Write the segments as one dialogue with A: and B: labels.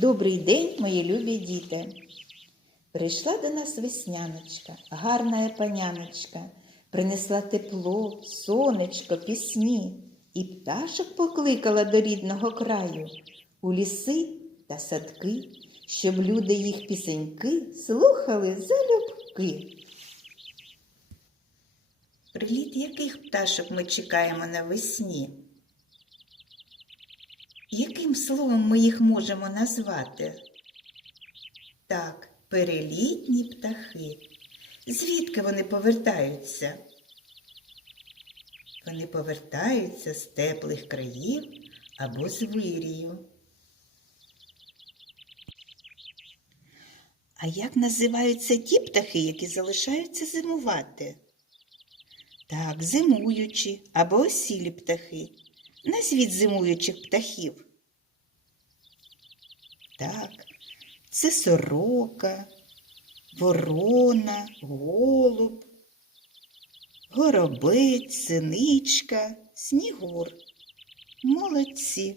A: Добрий день, мої любі діти. Прийшла до нас весняночка, гарна паняночка, принесла тепло, сонечко, пісні і пташок покликала до рідного краю у ліси та садки, щоб люди їх пісеньки слухали залюбки. Приліт яких пташок ми чекаємо навесні? Яким словом ми їх можемо назвати? Так, перелітні птахи. Звідки вони повертаються? Вони повертаються з теплих країв або з вирію. А як називаються ті птахи, які залишаються зимувати? Так, зимуючі або осілі птахи. Назвіть зимуючих птахів. Так, це сорока, ворона, голуб, горобець, синичка, снігур. Молодці.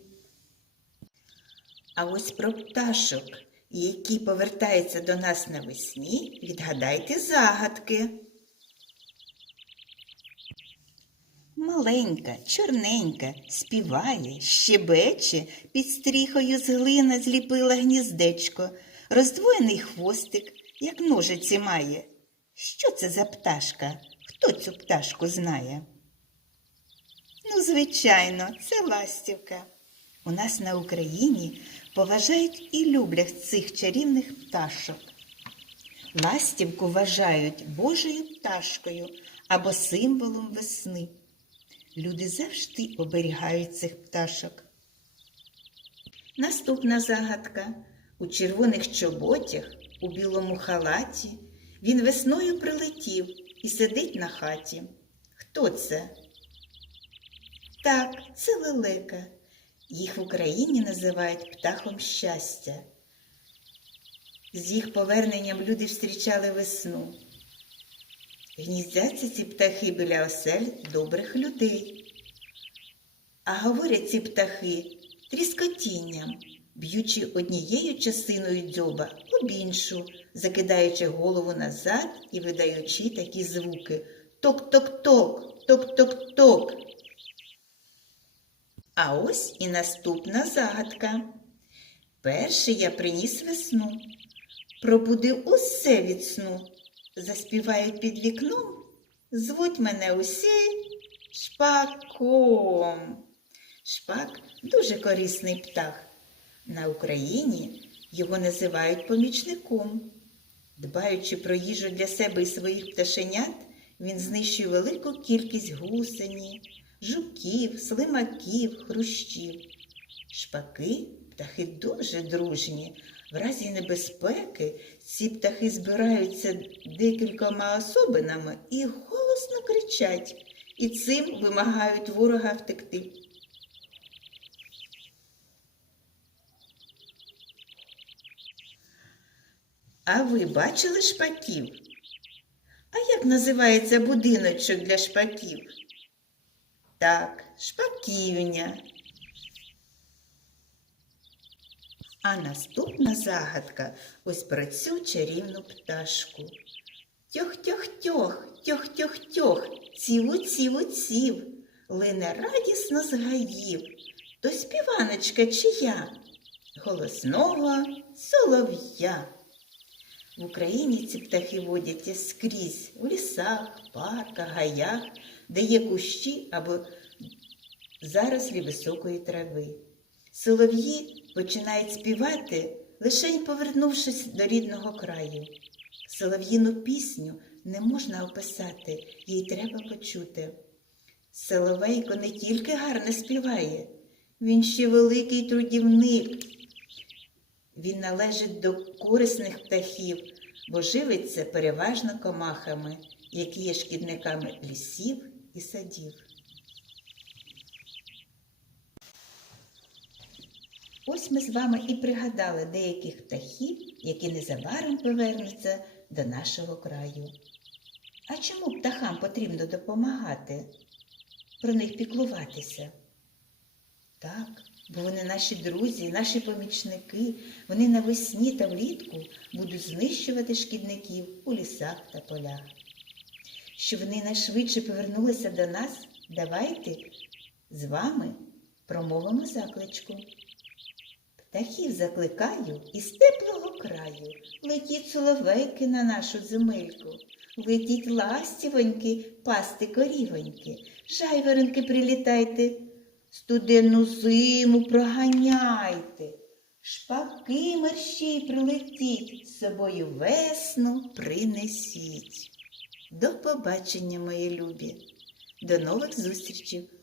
A: А ось про пташок, які повертаються до нас навесні, відгадайте загадки. Маленька, чорненька, співає, щебече, під стріхою з глина зліпила гніздечко, роздвоєний хвостик, як ножиці має. Що це за пташка? Хто цю пташку знає? Ну, звичайно, це ластівка. У нас на Україні поважають і люблять цих чарівних пташок. Ластівку вважають Божою пташкою або символом весни. Люди завжди оберігають цих пташок. Наступна загадка. У червоних чоботях, у білому халаті, він весною прилетів і сидить на хаті. Хто це? Так, це лелека. Їх в Україні називають птахом щастя. З їх поверненням люди встрічали весну. Гніздяться ці птахи біля осель добрих людей. А говорять ці птахи тріскотінням, б'ючи однією частиною дзьоба об іншу, закидаючи голову назад і видаючи такі звуки ток-ток-ток, ток-ток-ток. А ось і наступна загадка. Перший я приніс весну, пробудив усе від сну заспівають під вікном, звуть мене усі шпаком. Шпак дуже корисний птах. На Україні його називають помічником. Дбаючи про їжу для себе і своїх пташенят, він знищує велику кількість гусені, жуків, слимаків, хрущів. Шпаки птахи дуже дружні. В разі небезпеки ці птахи збираються декількома особинами і голосно кричать, і цим вимагають ворога втекти. А ви бачили шпаків? А як називається будиночок для шпаків? Так, шпаківня. А наступна загадка ось про цю чарівну пташку. Тьох-тьох-тьох, тьох-тьох-тьох, ціву-ціву-ців, лине радісно з гаїв. То співаночка чия? Голосного солов'я. В Україні ці птахи водяться скрізь у лісах, парках, гаях, де є кущі або зарослі високої трави. Солов'ї починають співати, лише й повернувшись до рідного краю. Солов'їну пісню не можна описати, їй треба почути. Соловейко не тільки гарно співає, він ще великий трудівник. Він належить до корисних птахів, бо живиться переважно комахами, які є шкідниками лісів і садів. Ось ми з вами і пригадали деяких птахів, які незабаром повернуться до нашого краю. А чому птахам потрібно допомагати, про них піклуватися? Так, бо вони наші друзі, наші помічники. Вони навесні та влітку будуть знищувати шкідників у лісах та полях. Щоб вони найшвидше повернулися до нас, давайте з вами промовимо закличку. Птахів закликаю із теплого краю. Летіть соловейки на нашу земельку. Летіть ластівоньки, пасти корівоньки. Жайворонки прилітайте, студенну зиму проганяйте. Шпаки мерщій прилетіть, собою весну принесіть. До побачення, мої любі. До нових зустрічей